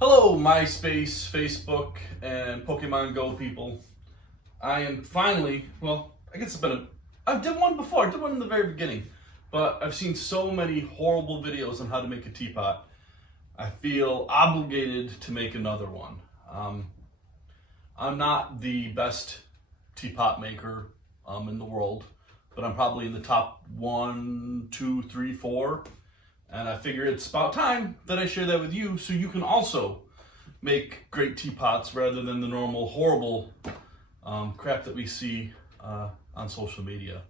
Hello, MySpace, Facebook, and Pokemon Go people. I am finally, well, I guess it's been I did one before, I did one in the very beginning, but I've seen so many horrible videos on how to make a teapot. I feel obligated to make another one. I'm not the best teapot maker in the world, but I'm probably in the top 1, 2, 3, 4. And I figure it's about time that I share that with you so you can also make great teapots rather than the normal horrible crap that we see on social media.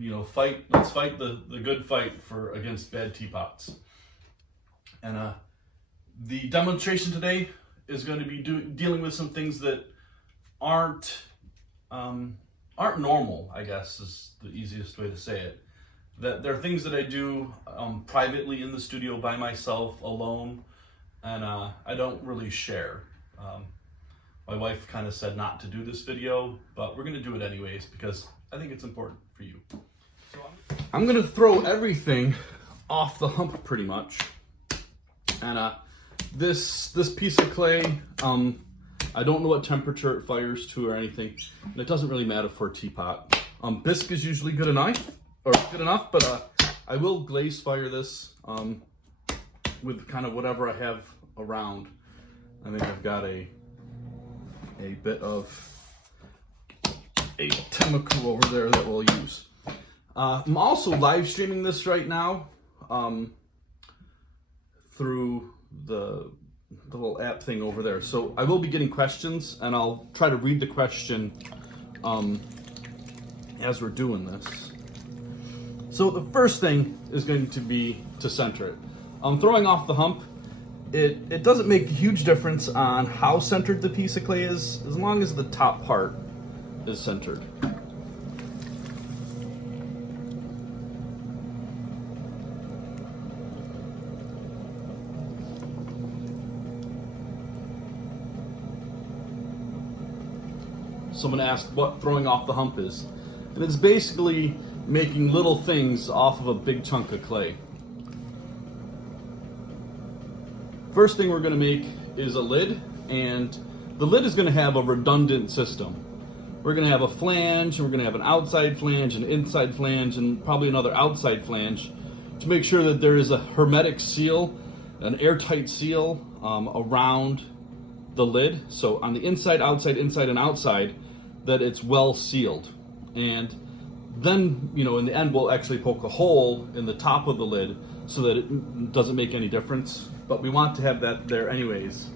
Let's fight the good fight against bad teapots. And the demonstration today is going to be dealing with some things that aren't normal, I guess is the easiest way to say it. That there are things that I do privately in the studio by myself, alone, and I don't really share. My wife kind of said not to do this video, but we're going to do it anyways because I think it's important for you. So I'm going to throw everything off the hump pretty much. And this piece of clay, I don't know what temperature it fires to or anything, and it doesn't really matter for a teapot. Bisque is usually good enough, but I will glaze fire this with kind of whatever I have around. I think I've got a bit of a chemical over there that we'll use. I'm also live streaming this right now through the little app thing over there. So I will be getting questions, and I'll try to read the question as we're doing this. So the first thing is going to be to center it. Throwing off the hump, it doesn't make a huge difference on how centered the piece of clay is, as long as the top part is centered. Someone asked what throwing off the hump is, and it's basically making little things off of a big chunk of clay. First thing we're going to make is a lid, and the lid is going to have a redundant system. We're going to have a flange, and we're going to have an outside flange, an inside flange, and probably another outside flange to make sure that there is a hermetic seal, an airtight seal around the lid. So on the inside, outside, and outside, that it's well sealed. And then, in the end, we'll actually poke a hole in the top of the lid so that it doesn't make any difference. But we want to have that there anyways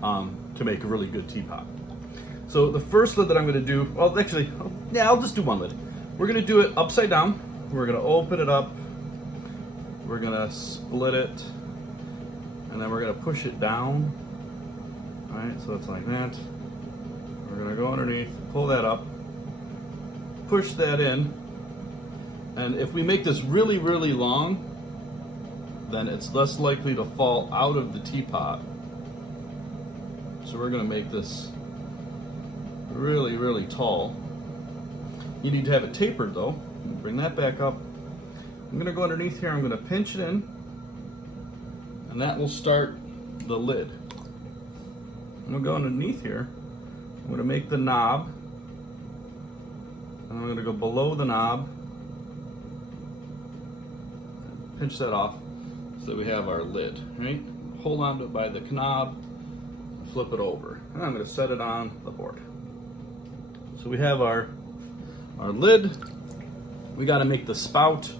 to make a really good teapot. So the first lid that I'm going to do, I'll just do one lid. We're going to do it upside down. We're going to open it up. We're going to split it. And then we're going to push it down. All right, so it's like that. We're going to go underneath, pull that up, push that in, and if we make this really, really long, then it's less likely to fall out of the teapot. So we're going to make this really, really tall. You need to have it tapered though. Bring that back up. I'm going to go underneath here, I'm going to pinch it in, and that will start the lid. I'm going to go underneath here, I'm going to make the knob, and I'm going to go below the knob, pinch that off so that we have our lid, right? Hold on to it by the knob, flip it over, and I'm going to set it on the board. So we have our lid. We got to make the spout,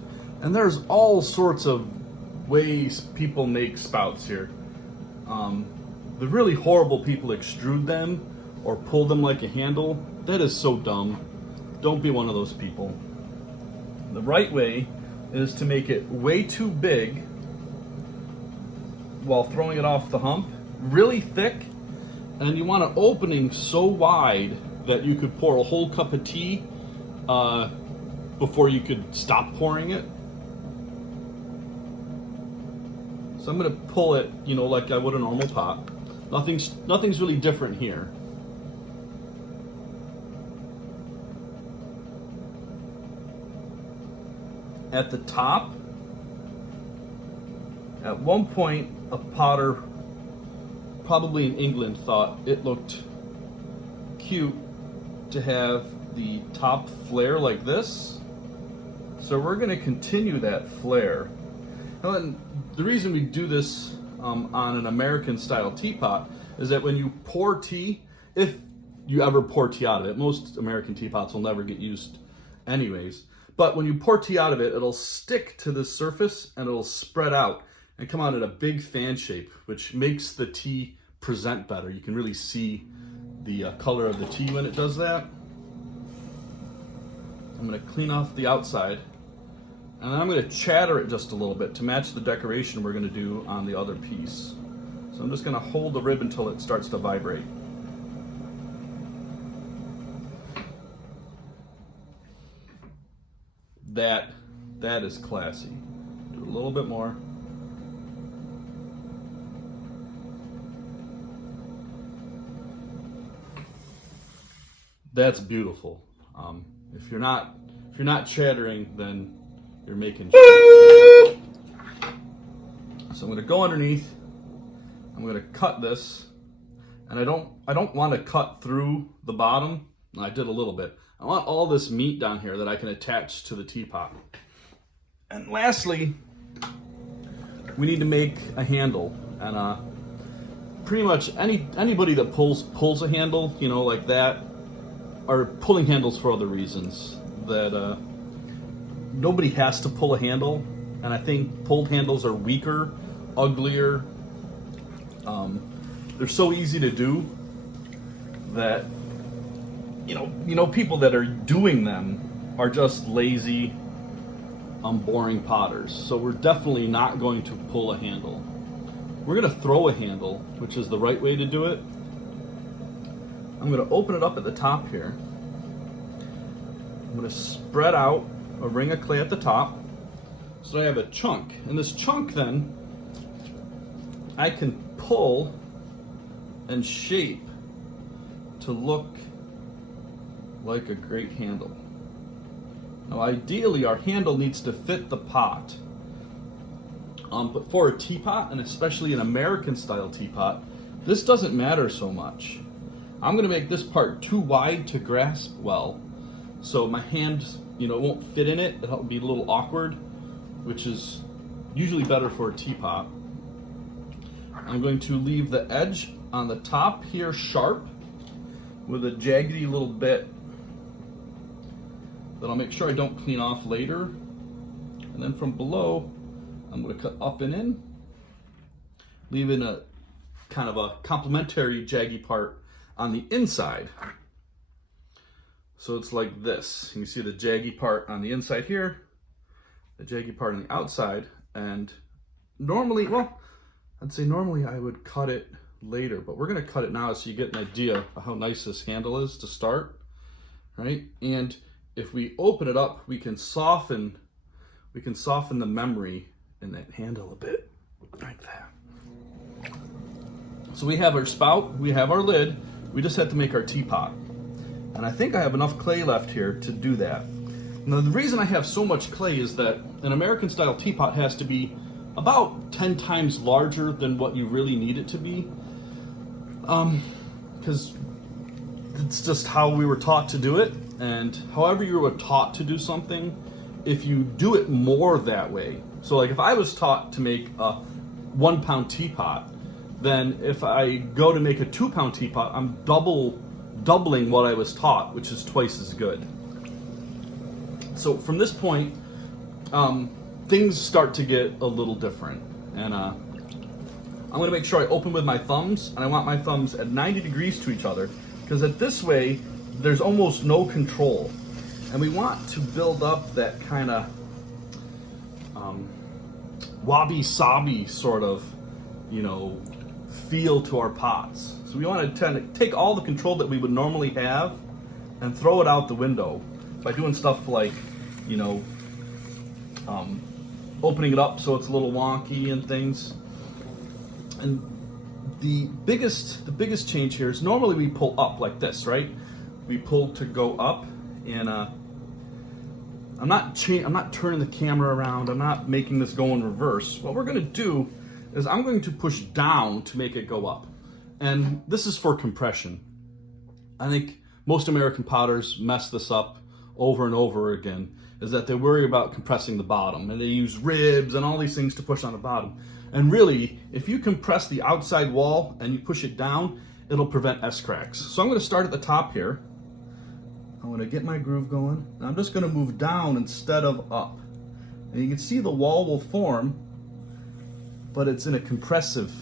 and there's all sorts of ways people make spouts here. The really horrible people extrude them or pull them like a handle. That is so dumb. Don't be one of those people. The right way is to make it way too big while throwing it off the hump, really thick, and you want an opening so wide that you could pour a whole cup of tea before you could stop pouring it. So I'm going to pull it, like I would a normal pot. Nothing's really different here. At the top, at one point, a potter probably in England, thought it looked cute to have the top flare like this. So we're going to continue that flare. And the reason we do this on an American style teapot is that when you pour tea, if you ever pour tea out of it, most American teapots will never get used anyways, but when you pour tea out of it, it'll stick to the surface and it'll spread out and come out in a big fan shape, which makes the tea present better. You can really see the color of the tea when it does that. I'm going to clean off the outside, and then I'm going to chatter it just a little bit to match the decoration we're going to do on the other piece. So I'm just going to hold the rib until it starts to vibrate. That is classy. Do a little bit more. That's beautiful. If you're not chattering, then you're making. So I'm going to go underneath. I'm going to cut this, and I don't want to cut through the bottom. I did a little bit. I want all this meat down here that I can attach to the teapot. And lastly, we need to make a handle, and pretty much anybody that pulls a handle, you know, like that, are pulling handles for other reasons. That nobody has to pull a handle, and I think pulled handles are weaker, uglier. They're so easy to do that you know people that are doing them are just lazy, boring potters. So we're definitely not going to pull a handle. We're going to throw a handle, which is the right way to do it. I'm going to open it up at the top here. I'm going to spread out a ring of clay at the top, so I have a chunk. And this chunk, then, I can pull and shape to look like a great handle. Now, ideally, our handle needs to fit the pot. But for a teapot, and especially an American-style teapot, this doesn't matter so much. I'm going to make this part too wide to grasp well, so my hand, won't fit in it. It'll be a little awkward, which is usually better for a teapot. I'm going to leave the edge on the top here sharp with a jaggedy little bit that I'll make sure I don't clean off later. And then from below, I'm going to cut up and in, leaving a kind of a complementary jaggy part on the inside. So it's like this. You can see the jaggy part on the inside here, the jaggy part on the outside, and normally I would cut it later, but we're going to cut it now so you get an idea of how nice this handle is to start, right? And if we open it up, we can soften the memory in that handle a bit, like that. So we have our spout, we have our lid, we just have to make our teapot. And I think I have enough clay left here to do that. Now, the reason I have so much clay is that an American style teapot has to be about 10 times larger than what you really need it to be. Because it's just how we were taught to do it. And however you were taught to do something, if you do it more that way. So like if I was taught to make a 1 pound teapot, then if I go to make a 2 pound teapot, I'm doubling what I was taught, which is twice as good. So from this point, things start to get a little different. And I'm going to make sure I open with my thumbs, and I want my thumbs at 90 degrees to each other, because at this way, there's almost no control. And we want to build up that kind of wabi-sabi sort of, feel to our pots. So we want to tend to take all the control that we would normally have and throw it out the window by doing stuff like, opening it up so it's a little wonky and things. And the biggest change here is normally we pull up like this, right? We pull to go up, and I'm not turning the camera around. I'm not making this go in reverse. What we're going to do is I'm going to push down to make it go up. And this is for compression. I think most American potters mess this up over and over again, is that they worry about compressing the bottom, and they use ribs and all these things to push on the bottom. And really, if you compress the outside wall and you push it down, it'll prevent S-cracks. So I'm going to start at the top here. I'm going to get my groove going. I'm just going to move down instead of up. And you can see the wall will form, but it's in a compressive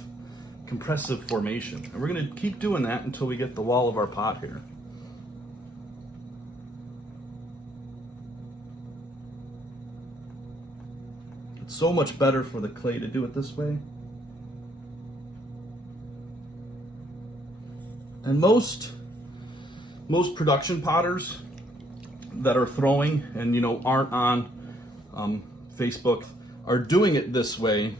formation. And we're going to keep doing that until we get the wall of our pot here. It's so much better for the clay to do it this way. And most production potters that are throwing and aren't on Facebook are doing it this way.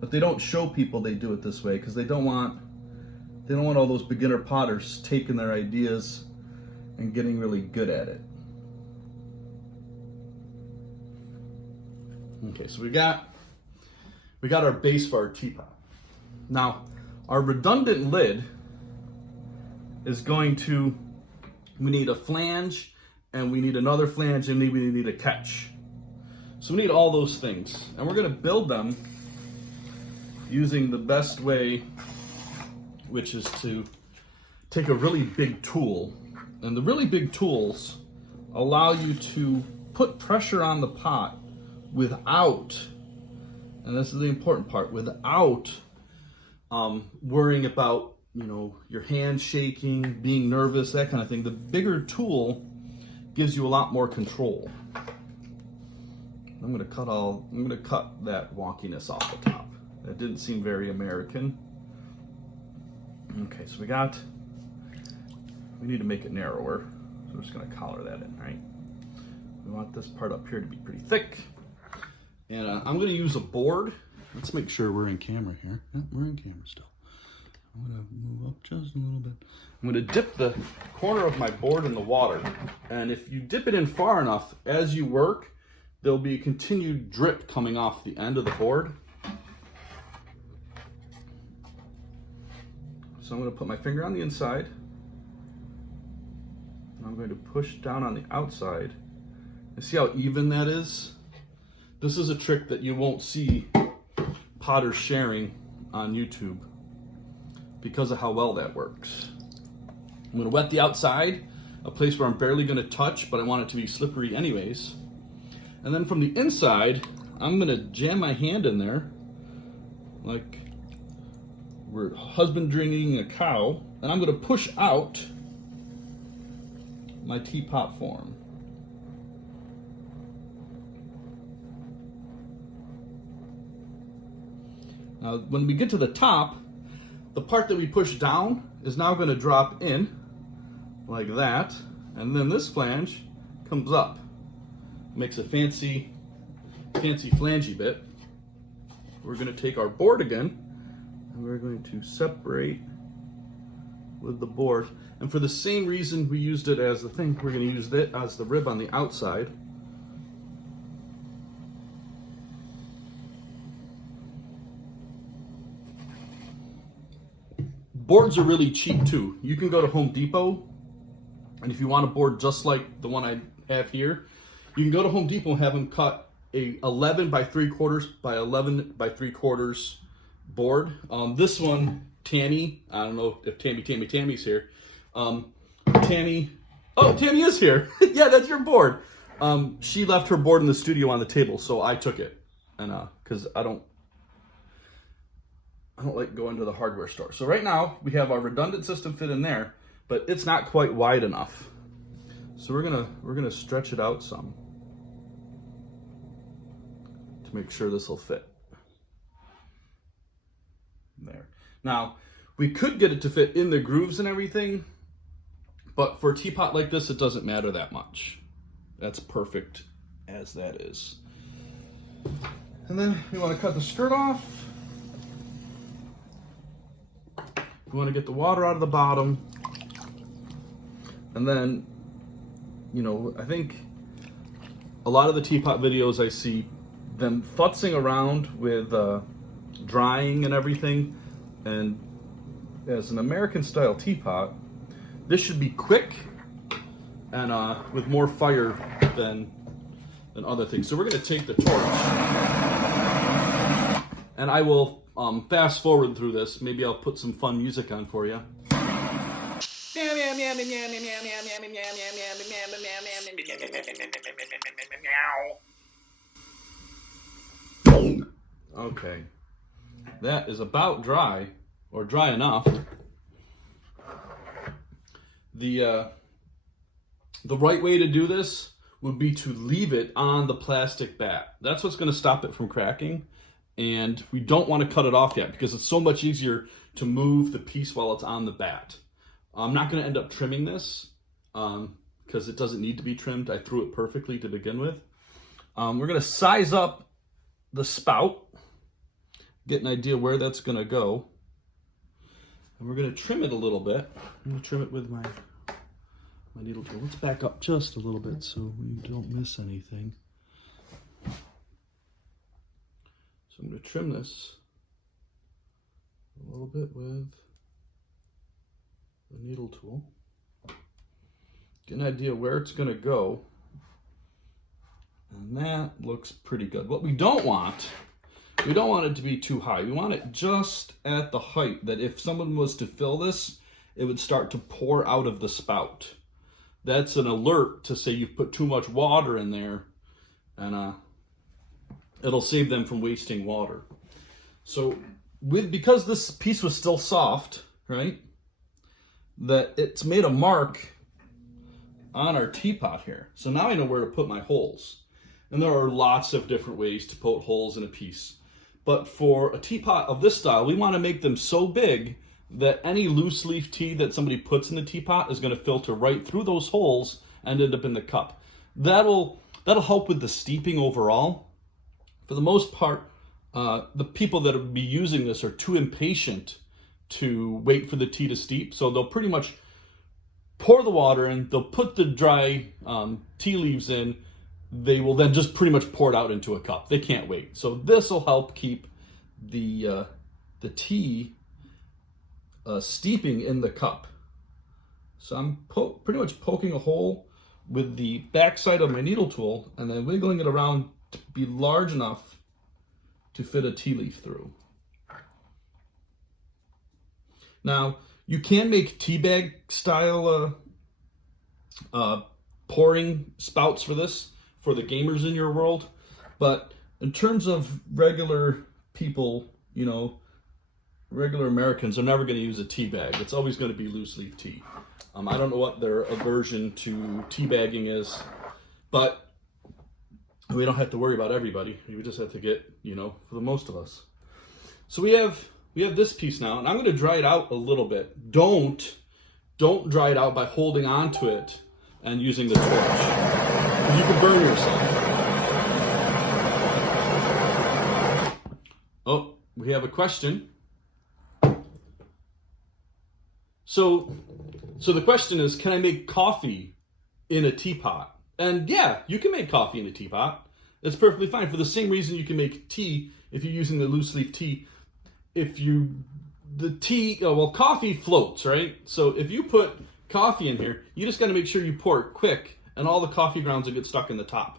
But they don't show people they do it this way because they don't want all those beginner potters taking their ideas and getting really good at it. Okay, so we got our base for our teapot. Now, our redundant lid is going to, we need a flange, and we need another flange, and maybe we need a catch. So we need all those things, and we're going to build them using the best way, which is to take a really big tool. And the really big tools allow you to put pressure on the pot without, and this is the important part, without worrying about your hands shaking, being nervous, that kind of thing. The bigger tool gives you a lot more control. I'm gonna cut that wonkiness off the top. That didn't seem very American. Okay, so we need to make it narrower. So we're just gonna collar that in, right? We want this part up here to be pretty thick. And I'm gonna use a board. Let's make sure we're in camera here. Yeah, we're in camera still. I'm gonna move up just a little bit. I'm gonna dip the corner of my board in the water. And if you dip it in far enough, as you work, there'll be a continued drip coming off the end of the board. So I'm going to put my finger on the inside, and I'm going to push down on the outside. And see how even that is? This is a trick that you won't see potters sharing on YouTube because of how well that works. I'm going to wet the outside, a place where I'm barely going to touch, but I want it to be slippery anyways. And then from the inside, I'm going to jam my hand in there like we're husbanding a cow, and I'm going to push out my teapot form. Now, when we get to the top, the part that we push down is now going to drop in like that, and then this flange comes up. Makes a fancy flangey bit. We're going to take our board again, and we're going to separate with the board. And for the same reason we used it as the thing, we're going to use it as the rib on the outside. Boards are really cheap too. You can go to Home Depot, and if you want a board just like the one I have here, you can go to Home Depot and have them cut a 11 by 3/4 by 11 by 3/4 board. This one, Tammy, I don't know if Tammy's here. Tammy is here. Yeah, that's your board. She left her board in the studio on the table, so I took it, and because I don't like going to the hardware store. So right now we have our redundant system fit in there, but it's not quite wide enough. So we're gonna stretch it out some to make sure this will fit. There. Now, we could get it to fit in the grooves and everything, but for a teapot like this, it doesn't matter that much. That's perfect as that is. And then we want to cut the skirt off. We want to get the water out of the bottom. And then, I think a lot of the teapot videos I see them futzing around with drying and everything. And as an American style teapot, this should be quick and with more fire than other things. So we're going to take the torch, and I will fast forward through this. Maybe I'll put some fun music on for you. Okay, that is about dry, or dry enough. The right way to do this would be to leave it on the plastic bat. That's what's going to stop it from cracking. And we don't want to cut it off yet because it's so much easier to move the piece while it's on the bat. I'm not going to end up trimming this because it doesn't need to be trimmed. I threw it perfectly to begin with. We're going to size up the spout, get an idea where that's going to go. And we're going to trim it a little bit. I'm going to trim it with my needle tool. Let's back up just a little bit so we don't miss anything. So I'm going to trim this a little bit with the needle tool. Get an idea where it's going to go. And that looks pretty good. What we don't want it to be too high. We want it just at the height that if someone was to fill this, it would start to pour out of the spout. That's an alert to say you've put too much water in there, and it'll save them from wasting water. So because this piece was still soft, right, that it's made a mark on our teapot here. So now I know where to put my holes. And there are lots of different ways to put holes in a piece. But for a teapot of this style, we want to make them so big that any loose leaf tea that somebody puts in the teapot is going to filter right through those holes and end up in the cup. That'll help with the steeping overall. For the most part, the people that will be using this are too impatient to wait for the tea to steep, so they'll pretty much pour the water in, they'll put the dry tea leaves in, they will then just pretty much pour it out into a cup. They can't wait. So this will help keep the tea steeping in the cup. So I'm pretty much poking a hole with the backside of my needle tool and then wiggling it around to be large enough to fit a tea leaf through. Now, you can make tea bag style pouring spouts for this, for the gamers in your world, but in terms of regular people, you know, regular Americans are never going to use a tea bag. It's always going to be loose leaf tea. I don't know what their aversion to tea bagging is, but we don't have to worry about everybody. We just have to get, you know, for the most of us. So we have this piece now, and I'm going to dry it out a little bit. Don't dry it out by holding onto it and using the torch, because you can burn yourself. Oh, we have a question. So the question is, can I make coffee in a teapot? And yeah, you can make coffee in a teapot. It's perfectly fine. For the same reason you can make tea if you're using the loose leaf tea. Coffee floats, right? So if you put coffee in here, you just got to make sure you pour it quick, and all the coffee grounds will get stuck in the top.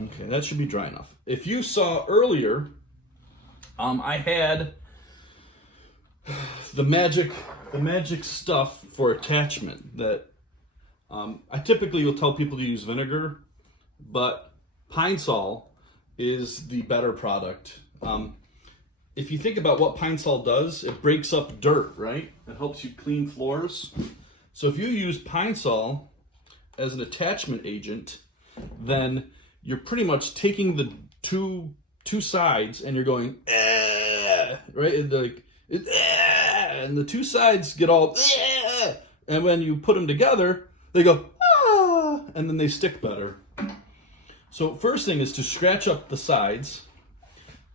Okay, that should be dry enough. If you saw earlier, I had the magic stuff for attachment that I typically will tell people to use vinegar, but Pine Sol is the better product. If you think about what Pine Sol does, it breaks up dirt, right? It helps you clean floors. So if you use Pine Sol as an attachment agent, then you're pretty much taking the two sides and you're going, right? And the two sides get all, and when you put them together, they go, and then they stick better. So first thing is to scratch up the sides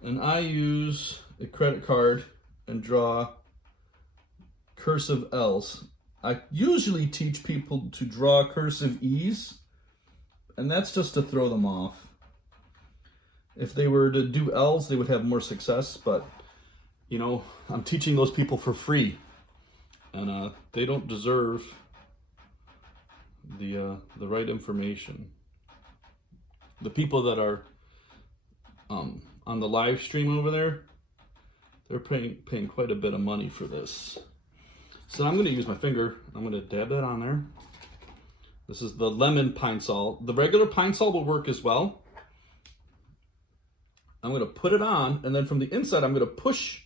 And I use a credit card and draw cursive L's. I usually teach people to draw cursive E's, and that's just to throw them off. If they were to do L's, they would have more success, but you know, I'm teaching those people for free, and they don't deserve the right information. The people that are on the live stream over there, they're paying quite a bit of money for this. So I'm going to use my finger. I'm going to dab that on there. This is the lemon pine sol. The regular pine sol will work as well. I'm going to put it on, and then from the inside, I'm going to push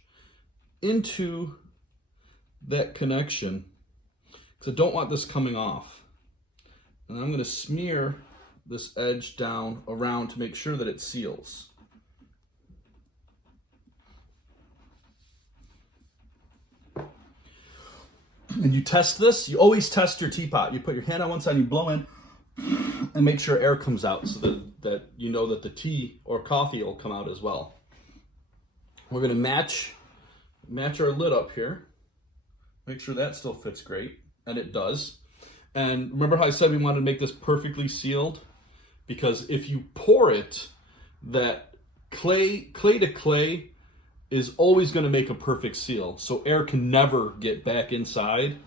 into that connection because I don't want this coming off. And I'm going to smear this edge down around to make sure that it seals. And you test this. You always test your teapot. You put your hand on one side, you blow in, and make sure air comes out so that you know that the tea or coffee will come out as well. We're going to match our lid up here. Make sure that still fits great, and it does. And remember how I said we wanted to make this perfectly sealed? Because if you pour it, that clay to clay is always going to make a perfect seal. So air can never get back inside.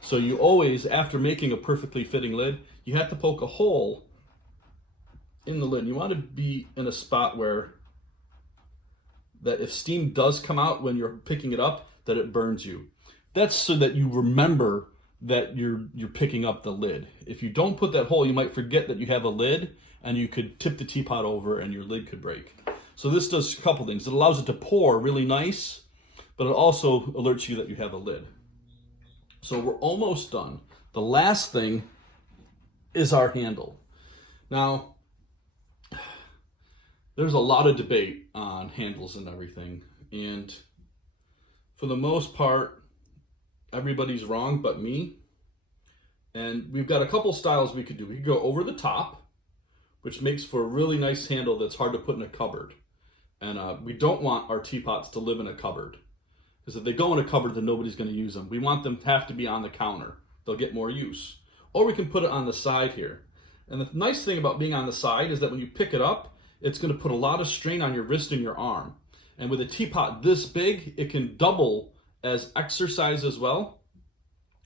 So you always, after making a perfectly fitting lid, you have to poke a hole in the lid. You want to be in a spot where that if steam does come out when you're picking it up, that it burns you. That's so that you remember that you're picking up the lid. If you don't put that hole, you might forget that you have a lid, and you could tip the teapot over and your lid could break. So this does a couple things. It allows it to pour really nice, but it also alerts you that you have a lid. So we're almost done. The last thing is our handle. Now, there's a lot of debate on handles and everything, and for the most part, everybody's wrong but me. And we've got a couple styles we could do. We could go over the top, which makes for a really nice handle that's hard to put in a cupboard. And we don't want our teapots to live in a cupboard, because if they go in a cupboard, then nobody's going to use them. We want them to have to be on the counter. They'll get more use. Or we can put it on the side here. And the nice thing about being on the side is that when you pick it up, it's going to put a lot of strain on your wrist and your arm. And with a teapot this big, it can double as exercise as well,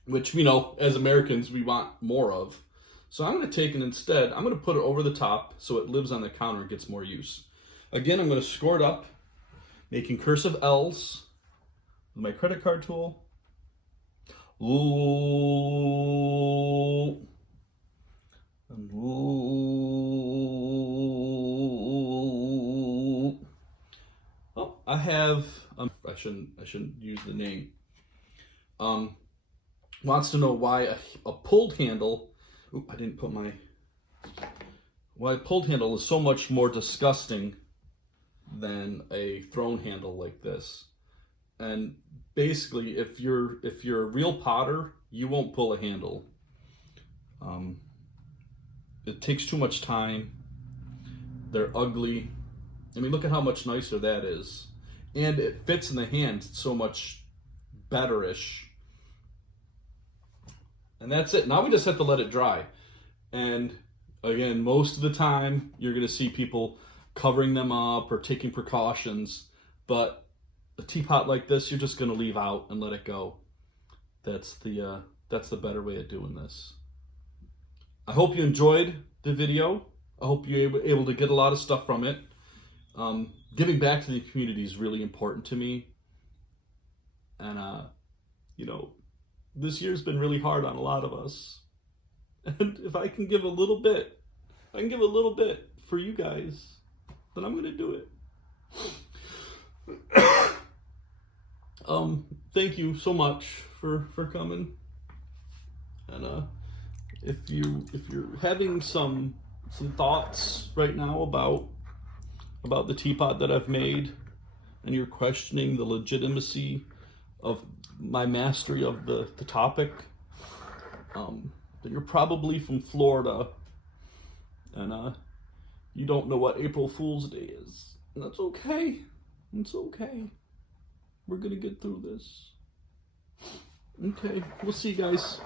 which, you know, as Americans, we want more of. So I'm going to take it instead, I'm going to put it over the top so it lives on the counter and gets more use. Again, I'm going to score it up, making cursive L's with my credit card tool. Ooh. And ooh. Oh, I have, I shouldn't use the name. Wants to know why a pulled handle, why a pulled handle is so much more disgusting than a thrown handle like this. And basically, if you're a real potter, you won't pull a handle. It takes too much time. They're ugly. I mean, look at how much nicer that is. And it fits in the hand so much better-ish. And that's it. Now we just have to let it dry. And again, most of the time, you're going to see people covering them up or taking precautions. But a teapot like this, you're just going to leave out and let it go. That's the better way of doing this. I hope you enjoyed the video. I hope you're able to get a lot of stuff from it. Giving back to the community is really important to me. And, you know, this year's been really hard on a lot of us. And if I can give a little bit, for you guys, then I'm going to do it. Thank you so much for coming. And if you're having some thoughts right now about the teapot that I've made, and you're questioning the legitimacy of my mastery of the topic, then you're probably from Florida, and you don't know what April Fool's Day is, and that's okay. It's okay. We're gonna get through this. Okay, we'll see you guys.